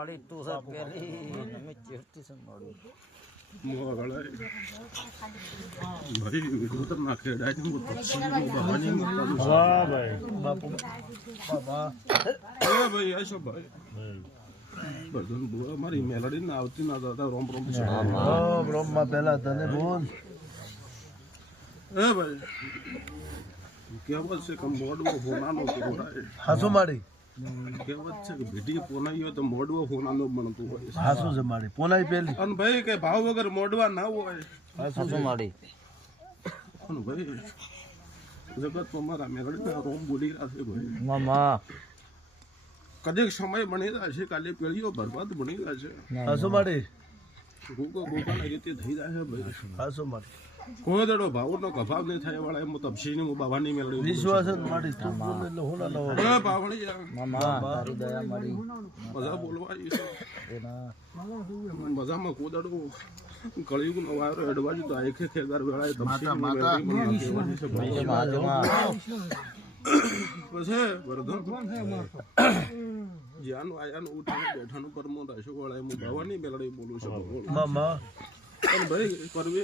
માડી તું સાહેબ પેલી અમે ચેડતી છે માડી મોગળા ભાઈ વિડિયો તો નાખે ડાયરેક્ટ હું તફસીલ બાબાની વાહ ભાઈ બાપુ બાબા એ ભાઈ આશો ભાઈ બધું બુઆ મારી મેલડી ના આવતી ના દાદા રોમ રોમ છે રોમ માં પહેલા તને બોલ એ ભાઈ કેવત છે કે મોડવો હોનાનો કોડાય હાસુ માડી કેવત છે કે ભીડી પોનાઈ હોય તો મોડવો હોનાનો બનતું હોય હાસુ છે માડી પોનાઈ પેલી અને ભાઈ કે ભાવ વગર મોડવા ના હોય હાસુ માડી અને ભાઈ જગત તો મારા મેલડી ના રોમ બોલી રહ્યા છે ભાઈ મામા કદેક સમય બની રહ્યા છે કાલે પેઢીઓ બરબાદ બની રહ્યા છે હાસુ માડી ગોગાના રીતે થઈ જાય છે ભાઈ હાસુ માડી કોઈ દડો ભાવનો કભાવ નહીં થાય વાળા એમ તપસીની હું બાવાની મેળવી વિશ્વાસ જ માડી તું બોલ એટલે હોના નો એ બાવળી મામા તારી દયા માડી બધા બોલવા એના બધામાં કોદડો કળિયુગ નો વારો એડવાજ તો આખે ખેગાર વેળાએ તપસીની મેળવી પછી વર્ધન જ્યાંનું આયાનું ઉઠાનું બેઠાનું પરમો રાશો વાળા હું બાવાની મેળવી બોલું છું મામા પણ ભાઈ કરવે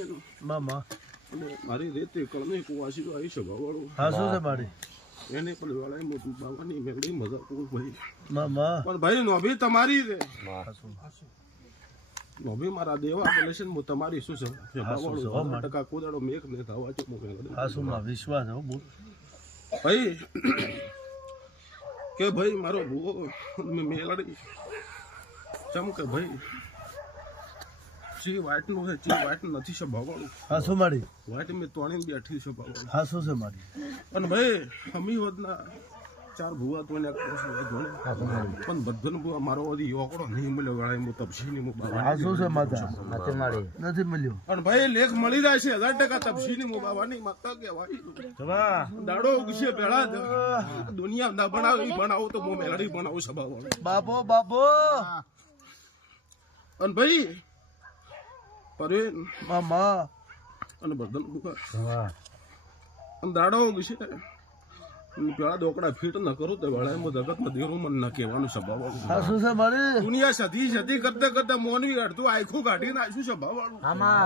મામા અને મારી રીતે કળમે કુવાસી તો આવી સ્વભાવવાળું હાસુ છે માડી એને પણ વેળાએ મોટું બાવાની મેળવી મજા કરું ભાઈ મામા પણ ભાઈ નોભી તમારી રે હાસુ નોભી મારા દેવા કલેશન હું તમારી શું છે સ્વભાવવાળું ટકા કોદાડો મેઘ ને થવા છે હાસુ માં વિશ્વાસ હો બોલ ભાઈ કે ભાઈ મારો ભૂવો મેલડી ચમ કે ભાઈ ચી વાટ નું છે ચી વાટ નથી સ્વભાવવાળું હાસુ માડી વાટ મેં તોણી બેઠી સ્વભાવવાળું હાસુ છે માડી અને ભાઈ અમી હોદના ચાર ભૂવા તો ને પણ બધાને ભૂવા મારો વધી યોકડો નહીં મળ્યો વાળા હું તપસીની હું બાબા હાસુ છે માતા નથી માડી નથી મળ્યો અને ભાઈ લેખ મળી જાય છે 1000% તપસીની હું બાબાની માતા કહેવાય વાહ દાડો ઉગશે પેલા દુનિયા ના બનાવું તો હું મેલડી બનાવું સ્વભાવવાળું બાપો બાપો અને ભાઈ પરવીન મામા અને બર્ધન ભૂખા વાહ અને દાડો ઉગશે પેલા દોકડા ફીટ ન કરું તો વાળા હું જગતમાં દેરું મન ન કહેવાનું સ્વભાવવાળું હાસુ છે માડી દુનિયા સધી સધી કરતા કરતા મોનવી અડધું આખું કાઢી નાખ્યું સ્વભાવવાળું મામા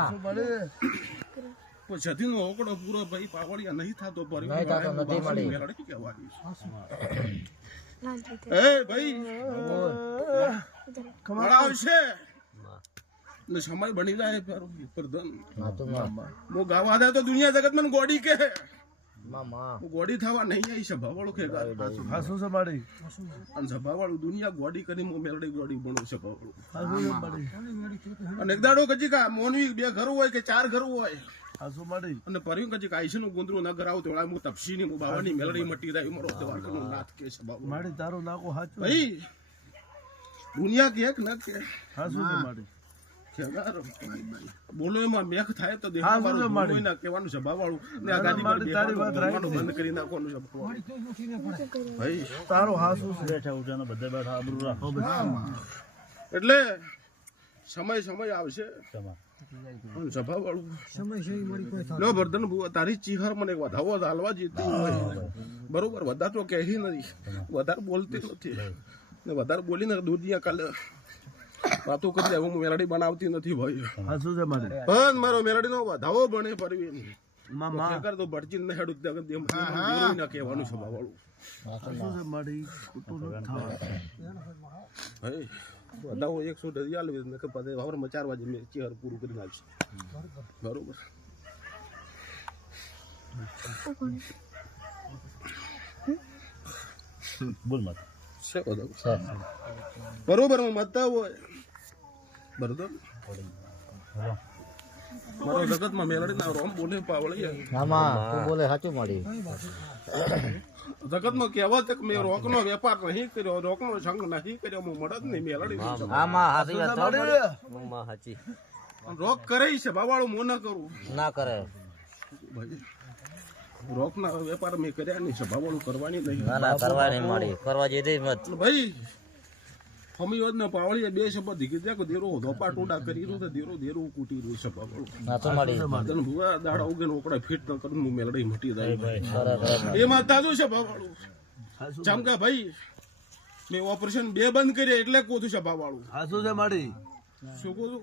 સધી નો ઓકડો પૂરો ભાઈ પાવડિયા નહીં થતો નહીં થતો, નથી મળી. મેલડી કહેવાય એ ભાઈ આવશે ને સમય બની જાય પ્રધાન હું ગાવા દે તો દુનિયા જગત મને ગોડી કે મામા હું ગોડી થવા નહીં આવી સ્વભાવવાળું કે હાસુ છે માડી અને સ્વભાવવાળું દુનિયા ગોડી કરી હું મેલડી ગોડી બનવું સ્વભાવવાળું હાસુ છે માડી અને એક દાડો કજી કા મોનવી 2 ઘર હોય કે 4 ઘર હોય હાસુ માડી અને પરવી કજી કાઈશું નું ગુંદરું ન કરાવ તો હું તપસીની હું બાવાની મેલડી મટી જાય મરો તો વાકનું નાથ કે સ્વભાવ માડી તારું નાકો હાચું ભાઈ દુનિયા કે એક ન કે હાસુ છે માડી બોલો એમાં મેખ થાય તો દેહ મારું બોલોય ના કહેવાનું સ્વભાવવાળું ને આ ગાડી પર તારી વાત બેહવાનું બંધ કરી નાખવાનું સ્વભાવવાળું ભાઈ તારો હાસુ છે બેઠા ઉઠાને બધે બેઠા આબરૂ રાખો એટલે સમય આવશે સ્વભાવવાળું લો વર્ધન બુઆ તારી ચીહર મને વધાવો હાલવા જીતી હોય બરોબર વધારે તો કહી નથી વધારે બોલતી નથી ને વધારે બોલીને દૂધિયા કાલે વાતો કરી હું મેલડી બનાવતી નથી ભાઈ હાસુ છે માડી પણ મારો મેલડી નો વધાવો બને પરવીન મામા કર તો બળચીન ને હેડું દેમ ના કહેવાનું સ્વભાવવાળું હાસુ છે માડી કુટું ન થાવા ભાઈ વધાવો 100 ડરિયા લેવી ને કે પછી વાવરમાં 4 વાગે મેં ચેહર પૂરું કરી નાખશે બરોબર બોલ મત છે બરોબર હું મતતા હોય બરોબર મારો જગતમાં મેલડી ના રોમ બોલે પાવળી મામા તું બોલે સાચું માડી જગતમાં કહેવત છે કે મેં રોકનો વેપાર નહીં કર્યો રોકનો સંગ નહીં કર્યો હું મળત નહીં મેલડી આમાં હાસી વાત મામા સાચી રોક કરે છે બાવાળું હું ન કરું ના કરે ભાઈ રોકના વેપાર મેં કર્યા નહીં સ્વભાવવાળું કરવાની નહીં ના કરવાની માડી કરવા જેવી મત ભાઈ ફમી ને પાવળીએ 2 શબ્દ દીધી દે કે દેરો ધોપા ટોડા કરી રહ્યો તો દેરો કૂટી રહ્યો સ્વભાવવાળું ના તો માડી તને ભુવા દાડા ઉગે ઓકડા ફીટ ન કરું હું મેલડી મટી જાય બરાબર એમાં તાજું છે સ્વભાવવાળું ચમકા ભાઈ મેં ઓપરેશન 2 બંધ કર્યા એટલે કહું છું સભા વાળું. હાસુ છે મારી શું કહું છું?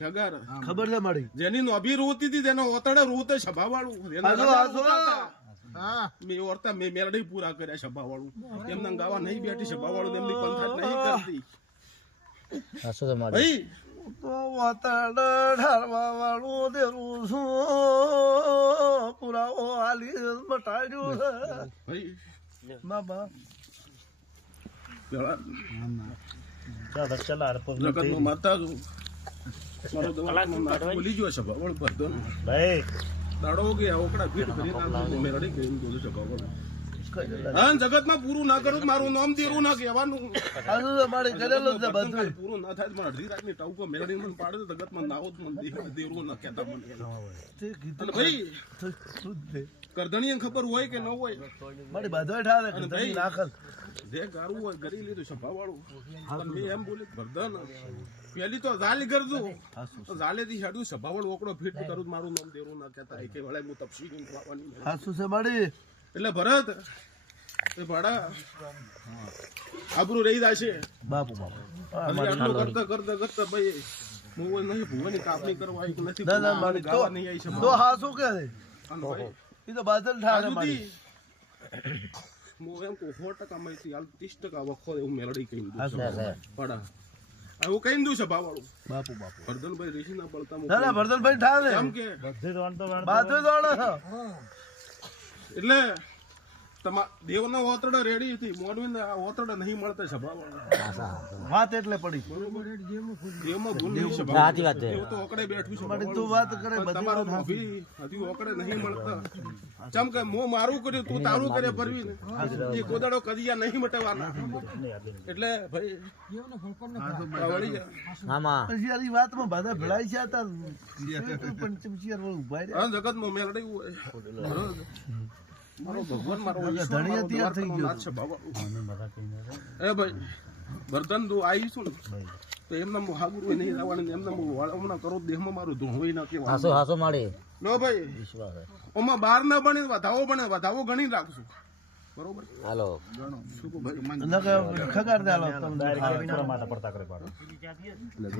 ખગાર. ખબર છે મારી જેની નોભી રોતી હતી તેનો ઓતડે રોતે સભા વાળું. મેં ઓરતા મેં મેલડી પૂરા કર્યા સભા વાળું. એમના ગાવા નહીં બેઠી સભા વાળું, એમની પંથાટ નહીં કરતી. હાસુ છે માડી ભાઈ તો વાતડ ઢાળવા વાળું દેરું છું પુરાવો હાલી મટાડ્યું છે ભાઈ બાબા પેલા જગતમાં માતા છું. મારો દવાખાનામાં નાક બોલી ગયો સભા વાળું બધો દાડો ગયા ઓકડા ફીટ કરીને મેલડી કરીને બોલું સભા વાળું. હા, જગતમાં પૂરું ના કરું મારું નામ દેરું ના કહેવાનું. હાસુ છે મારી કરેલું છે બધું પૂરું ના થાય તો મને અડધી રાતની ટાઉકો મેળવી મને પાડે તો જગતમાં નાવો જ મને દેરું ના કહેતા મને. અને ભાઈ કરધણીએ ખબર હોય કે ન હોય, મારી બાધો ઠારે અને કે ભાઈ નાખલ જે ગારું હોય ગરી લીધું સભા વાળું. અને મેં એમ બોલી વર્ધન પેલી તો ઝાલ કરજો, ઝાલેથી હેડું સભા વાળું ઓકડો ફીટ કરું તો મારું નામ દેરું ના કહેતા કે વળે હું તપસી ખાવાની. હાસુ છે મારી એટલે ભરત એ ભાડા આબરૂ રહી જશે. બાપુ બાપુ અને આટલું કરતા કરતા કરતા ભાઈ હું નહીં ભૂવાની કાપણી કરવા આવી નથી, ના ના મારી ગાવા નહીં આવી છે. તો હાસુ કે છે અને ભાઈ એ તો બાદલ ઠારે મારી હું એમ કહું 100% માંથી હાલ 30% વખો એવું મેલડી કહી દઉં છે. પડા આવું કહી દઉં છે ભાવાળું. બાપુ બાપુ વર્ધનભાઈ ઋષિ ના પડતા ના ના ભરતનભાઈ ઠારે એમ કે બાધો દોડે એટલે તમા દેવનો ઓતડો રેડી હતી, મોડવીને આ ઓતડો નહીં મળતા સભાવાળો. વાત એટલે પડી દેવમાં ભૂલ નહીં સભા. સાચી વાત છે. દેવ તો ઓકડે બેઠું છે મારી તું વાત કરે પણ બધી તમારો વાત હાચી. મોભી હજુ ઓકડે નહીં મળતા. ચમ કે મો મારું કર્યું તું તારું કરે પરવી ને એ કોદાડો કદિયા નહીં મટાવવાના. એટલે ભાઈ આ વળી જા. આમાં પછી યાર ઈ વાતમાં બધા ભેળાઈ છે હતા પંચમચિયાર વાળું ઉભા રહ્યા હા, જગતમાં મેલડી હોય. મારો ભગવાન મારો ઈશ્વર, ધણીએ મારો તૈયાર થઈ દ્વારકાનો ગયો. નાથ છે બાબા. એ ભાઈ વર્ધન તું આવી છું ને તો એમના હું હાગુર નહીં લાવવાની, એમના હું હમણાં કરો દેહમાં મારું ધૂણવાઈ ના કેવા. હાસુ હાસુ માડી લો ભાઈ વિશ્વાસ છે. ઓમાં બાર ના બને વધાવો ગણી રાખશું. બરોબર હાલો શું કહું ભાઈ? ખગાર દે હાલો તમને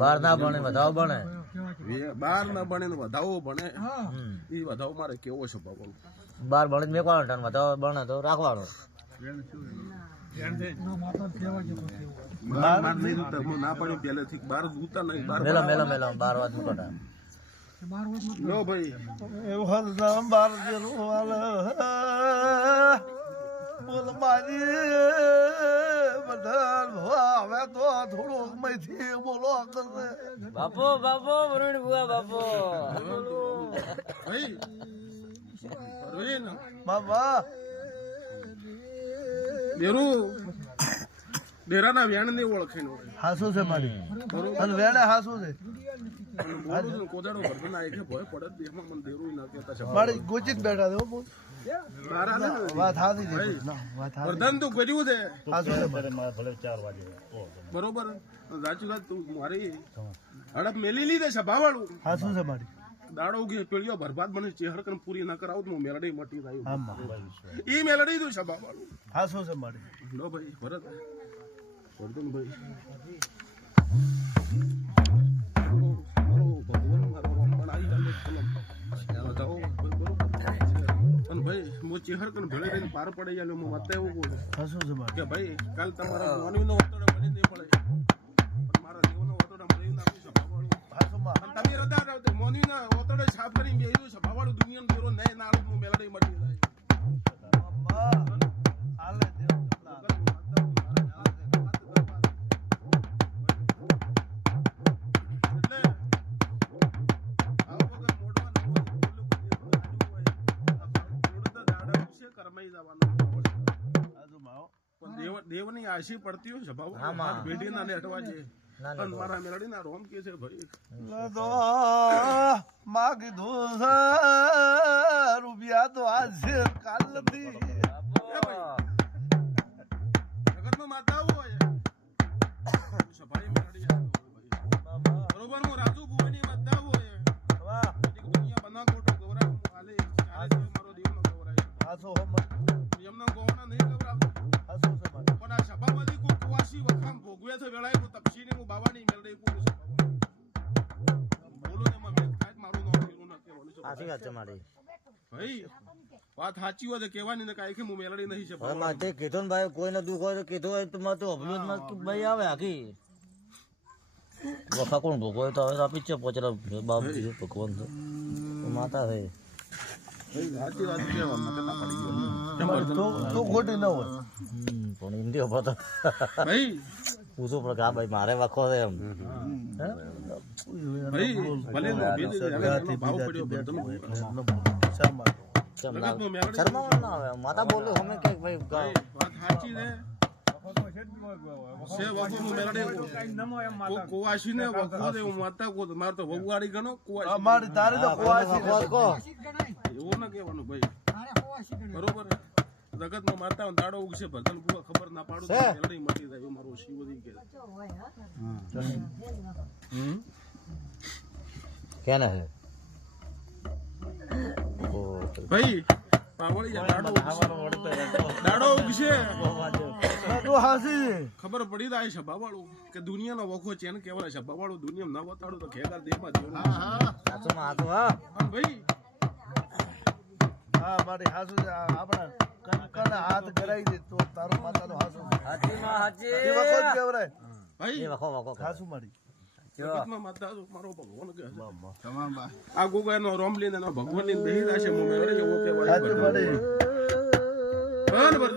બાર ના બને વધાવો બને. બાર ના બને ને વધાવો બને એ વધાવો મારે કેવો છે બાબા. બાર બને તો મેકવાનો ટન વધાવો બને તો રાખવાનો. બાર નહીં દૂતા, હું ના પાડ્યું પહેલેથી બાર દૂતા નહીં. બાર મેલો મેલો મેલો 12 વાત મુકટા. લો ભાઈ એવું હાલ નામ બાર જેનું હાલ બોલ મારી બધા હવે તો થોડુંક મયથી બોલો કરશે બાપો બાપો વરુણ બુઆ બાપો. ભાઈ રોઈ ને બાબા બેરું ડેરાના વ્યાણ ને ઓળખીને હાસુ છે મારી અને વેણે હાસુ છે કોદાડો વર્ધન આવી છે ભય પડે દેહમાં મને દેરું ના કહેતા છે. મારી ગોચી જ બેઠા છે બોલ બાર આલે ને. વાત હાથી છે ના વાત હાથી વર્ધન તું કર્યું છે હાસુ છે મારી. બરોબર સાચી વાત. તું મારી હડપ મેલી લીધે છે ભાવાળું. હાસુ છે મારી દાડો ઉગી પેળીઓ બરબાદ બને ચેહર કન પૂરી ના કરાવું તો હું મેલડી મટી જાય. આમાં ઈ મેલડી દઉં છે ભાવાળું. હાસુ છે મારી લો ભાઈ ભરત વર્ધનભાઈ ભગવાન મારો રમણ આવી જાય બતાવો બરોબર. અને ભાઈ હું ચેહર કન ભેળે રહીને પાર પડી જાય હું વાત એવું બોલું હાસુ છે મારી કે ભાઈ કાલ તમારા મોનીનો ઓતડો બની દે પડે પણ મારા દેવનો ઓતડો મળી નાખ્યું છે ભાવાળું. હાસુ માં અને તમે રદા રાવતે મોનીના ઓતડો છાપ કરીને બેહ્યું છે ભાવાળું. દુનિયાનો દેરો નહીં નાળું હું મેલડી મટી જાય. હાલે દેવ દેવની આશી પડતી હોય છે ભાવ. આમાં. ભેટી ના લેટવા છે ના અને મારા મેલડી ના રોમ કે છે ભાઈ તો માગી દો રૂપિયા તો આજ છે કાલ નથી જગતમાં માતા હોય સભાઈ મેલડી આવ્યો ભાઈ. બરોબર હું રાજુ ભુવાની માતા હોય વાહ દુનિયા બના કોટો ગૌરાવ આલે ચાલે છે મારો દેવનો ગૌરાવ હાસુ હમ એમનો ગૌના નહીં ગૌરાવ હાસુ છે મારી પણ આ સભામાંથી કોઈ સાચી વાત છે મારી. ભાઈ વાત સાચી હોય તો કહેવાની ને કાંઈ કે હું મેલડી નહીં છે હવે મારે તે કીધું ને ભાઈ કોઈને દુઃખ હોય તો કીધું હોય તો મારે તો અભલું જ ના કે ભાઈ આવે આખી વખા કોણ ભોગવે તો હવે આપી જ છે પોચરા બાપ દીધું ભગવાન તો માતા છે. સાચી વાત કહેવામાં કે ના પડી ગયો. તો ખોટી ના હોય. પણ હિન્દી ઉભો તો ભાઈ પૂછવું પડે કે આ ભાઈ મારે વખો છે એમ. ભાઈ ભલે નો ભેદ એનો ભાવ પડ્યો બર્ધન શા માટે? જગતમાં મેલડી શરમાવાનું ના આવે માતા બોલે અમે કે ભાઈ ભાઈ વાત સાચી છે સે વખો હું મેલડી કુવાસી ને વખો દે હું માતા કો માર તો વગવાડી ગણો કુવાસી અમારી તારે તો ખોવાશી વખો કહો. એવું ના કહેવાનું ભાઈ બરોબર જગતમાં મારતા હોય દાડો ઉગશે ભજન પૂરા ખબર ના પાડું તો મેલડી મટી જાય એવું મારો શિવજી કે કેને છે ભાઈ પાવળી જા દાડો ઉગશે તો હાસી ખબર પડી જાય સભા વાળું કે દુનિયાનો વખો છે એને કહેવાય સભા વાળું દુનિયા ના વતાડું તો ખેગાર દેહમાં જેવું સાચું માં સાચું હા ભાઈ હા મારી હાસુ આપણા કંકના હાથ કરાવી દે તો તારો માતાનો હાસુ સાચી માં સાચી એ વખત કેવરાય ભાઈ એ વખો વખો હાસુ મારી જગતમાં માતા મારો ભગવાન કહે છે. આ ગોગાનો રોમલીન એનો ભગવાનની બેહી રાશે મો મેળે એવો કહેવાય હાચું મારી બરાબર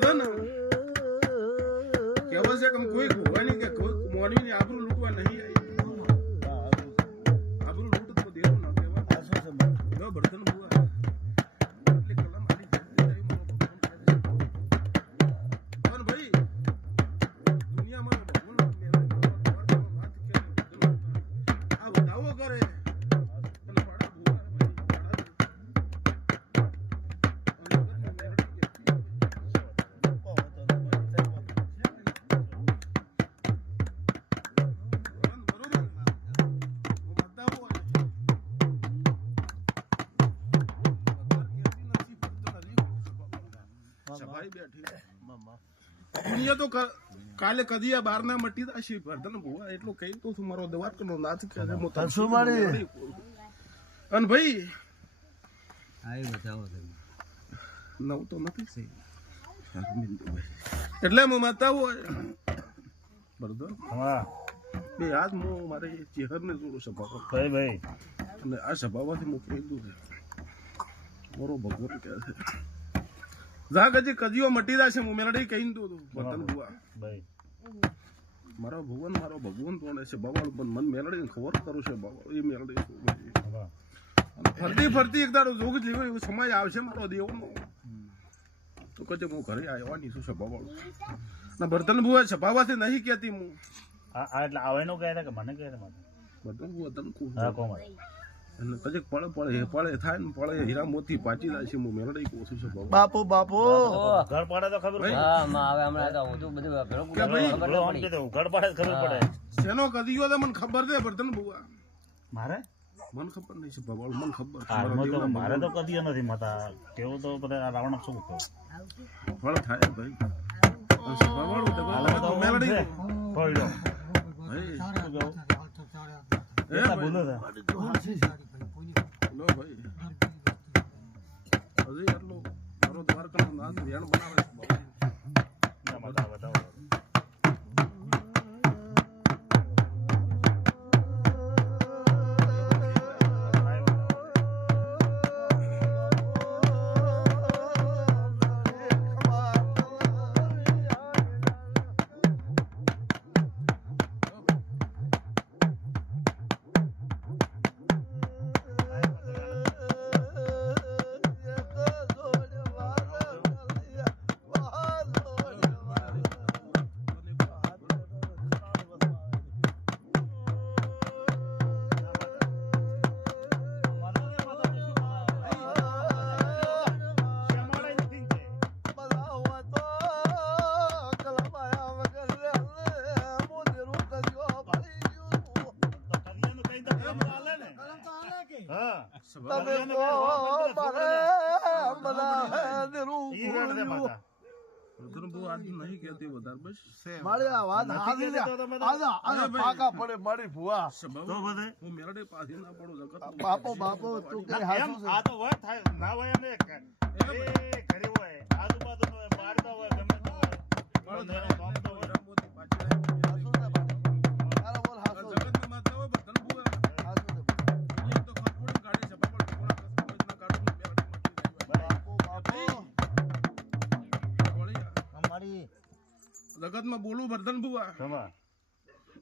કેવો છે કે કોઈ ભગવાની કે કોઈ મોનવીની આબરૂ લૂંટવા નહીં આવી આબરૂ લૂંટ તો દેવ ન કહેવાય હાસુ છે મારી. જો બર્તન બુઆ એટલે કલમ આલી જતી મારો ભગવાન કહે છે. પણ ભાઈ દુનિયામાં ભગવાન વાત કે આ વધાવો કરે અને પાડા ભૂવા ભાઈ દુનિયા તો કાલે કદી આ બાર ના મટી જશે ભરતન ભુવા એટલું કહી તો છું મારો દ્વારકાનો નાથ કે છે હું શું મારી? અને ભાઈ આઈ બતાવો નવ તો નથી સહી એટલે હું માતા હોય બરોબર હા બે હાથ હું મારે ચેહરને જોડું સભા ભાઈ અને આ સભામાંથી હું કહી દઉં મારો ભગવાન કહે છે જાગ હજી કજીઓ મટી જશે હું મેલડી કહી દઉં ભરતન ભુવા ભાઈ મારો ભગવાન કોણે છે બાવાળું પણ મન મેલડી ખબર કરું છે બાવાળું એ મેલડી ફરતી ફરતી એક દાડો જોગ લેવો એવો સમય આવશે મારો દેવનો તો કજે હું ઘરે આવવાની છું સભાવાળું ના ભરતન ભુવા સભાવાથી નહીં કહેતી હું આ એટલે આવેનો કહે કે મને કહે ભરતન ભુવા તને કહું હા કોમ એટલે કજે પડે થાય ને પડે હીરા મોતી પાછી જાય છે હું મેલડી કહું છું સભાવાળું બાપુ ઘર પાડે તો ખબર પડે હા માં હવે હમણાં તો હું તો બધું ભેળું કે ભાઈ ઘર પાડે તો ખબર પડે શેનો કદીયો તો મને ખબર છે ભરતન ભુવા મારે મને ખબર નહીં છે બાવાળું મને ખબર છે. હાલમાં તો મારે તો કદી નથી મતા કેવું તો બધા રાવણ શું કહું ફળ થાય ભાઈ સભાવાળું તો મેલડી પડ્યો ભાઈ શું કહું હે એટલા ભાઈ ભૂલો છે લો ભાઈ હજી એટલું મારો દ્વારકાનો નાથ ધ્યાન બનાવે છે બાબા. બતાવો બતાવો વાત નહીં કહેતી વધારે બસ મારે આ વાત હાજી લે. આના પાકા પડે મારી ભુવા. સ્વભાવ તો બધે હું મેળડે પાછી ના પડું જગત બાપો તું કઈ એમ હાચું છે? આ તો હોય થાય ના હોય એમ એક એ ઘરે હોય આજુબાજુ હોય બહાર તો હોય ગમે તે હોય પણ એનો કામ તો હોય હાચું છે બાપુ. તારા બોલ હાચું છે. જગતમાં માતા હોય બધાને ભૂવા હાચું છે. એ તો ખટપટ ગાડી છે બાપા કોણા કસમ ના કાઢું મેળડે બાપુ અમારી જગતમાં બોલું વર્ધન ભૂવા સમા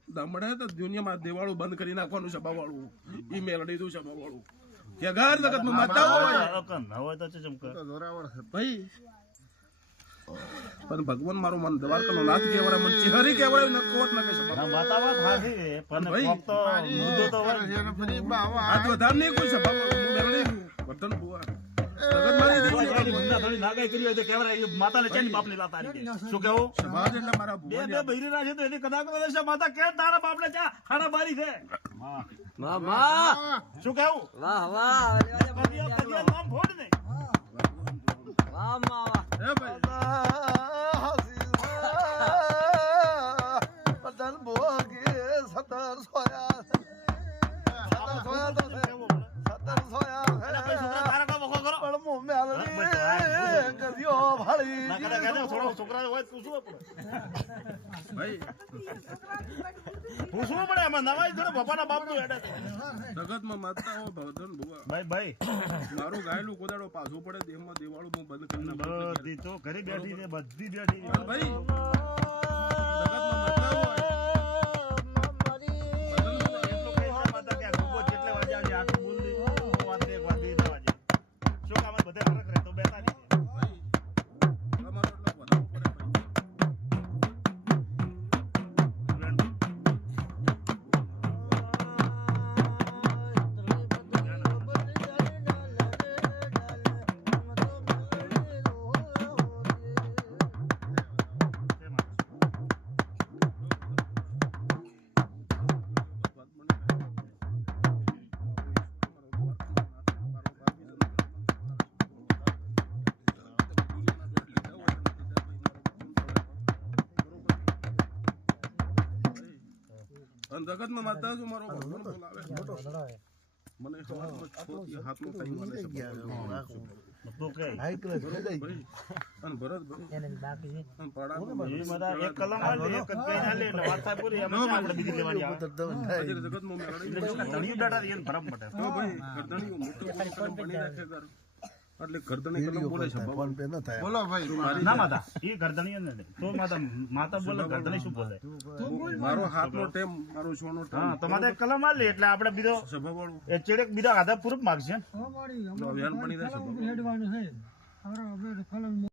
દમડે તો દુનિયામાં દેવાળું બંધ કરી નાખવાનું સભા વાળું ઈ મેળડી દઉં સભા વાળું કે ઘર જગતમાં માતા હોય ના હોય તો ચમકે ભાઈ પણ ભગવાન મારું મન દ્વારકાનો નાથ કહેવાય મન ચિહરી કહેવાય ન કોટ ન કહે સભા ના માતા વાત હાથી છે, પણ ભાઈ, કોક તો મુદ્દો તો હોય હાથ વધાર નહીં કોઈ સભા વાળું હું મેળડી વર્ધન ભૂવા જગત મારી દેવાળી મુદ્દા થોડી નાગાઈ કરી હોય તો કેવરાય એ માતાને ચેન બાપની લાતા આવી દે. શું કેવું સભા જ એટલે મારા બે ભૂવા બૈરી ના છે તો એની કદાચ કદાચ છે માતા કે તારા બાપને ચા ખાડા બારી છે શું કેવું કદિયા નામ ફોડ ને હે ભાઈ બદન ભોગે સતર સોયા તો છે. કેવું સતર સોયા એટલે ભાઈ છોકરા તારા કા વખો કરો પણ મો મેલડી ગયો ભાળી ના કદાચ કદાચ થોડો છોકરા હોય તો પૂછવું પડે ભાઈ પૂછવું પડે એમાં નવાઈ થોડો બાપાના બાપ નું હેડે જગતમાં માતા હો ભવધન ભૂવા ભાઈ મારું ગાયલું કોદાડો પાછું પડે દેહમાં દેવાળું હું બંધ કરી નાખું બધી તો ઘરે બેઠી છે બધી બેઠી છે. પણ ભાઈ જગતમાં માતા હોય એટલું કઈ ના માતા કે આ ગોગો જેટલે વાગે આવજે આટલું બોલ દે હું વાત એક વાત બે ના વાગે શું કામ બધે ફરક રહે તો બેતાલી છે. ભાઈ તમારો એટલો વધારો પડે ભાઈ અને જગતમાં માતા છું મારો ભગવાન બોલાવે મને હાથમાં કઈ મળે છે તો કે હાઈ ક્લાસ ભાઈ અને ભરત ભાઈ અને પાડા એ મારા એક કલમ આલે એક જ પેન આલે એટલે વાત થાય પૂરી એમ આપણે બીજી લેવાની આવે જગતમાં મેળડી ધણી દાડા એને ભરમ મટે તો ભાઈ ગરદણી મોટો કરમ બની રાખે ઘર એટલે ગરદણી કલમ બોલે છે ભગવાન પે ન થાય. બોલો ભાઈ ના માતા એ ગરદણી જ નથી તો માતા બોલે ગરદણી શું બોલે મારો હાથનો ટેમ મારો સોનો ટેમ હા તો માતા એક કલમ આલે એટલે આપણે બીજો સભા વાળું એ ચેડક બીજા આધા પૂરું માગશે અભિયાન બની રહેશે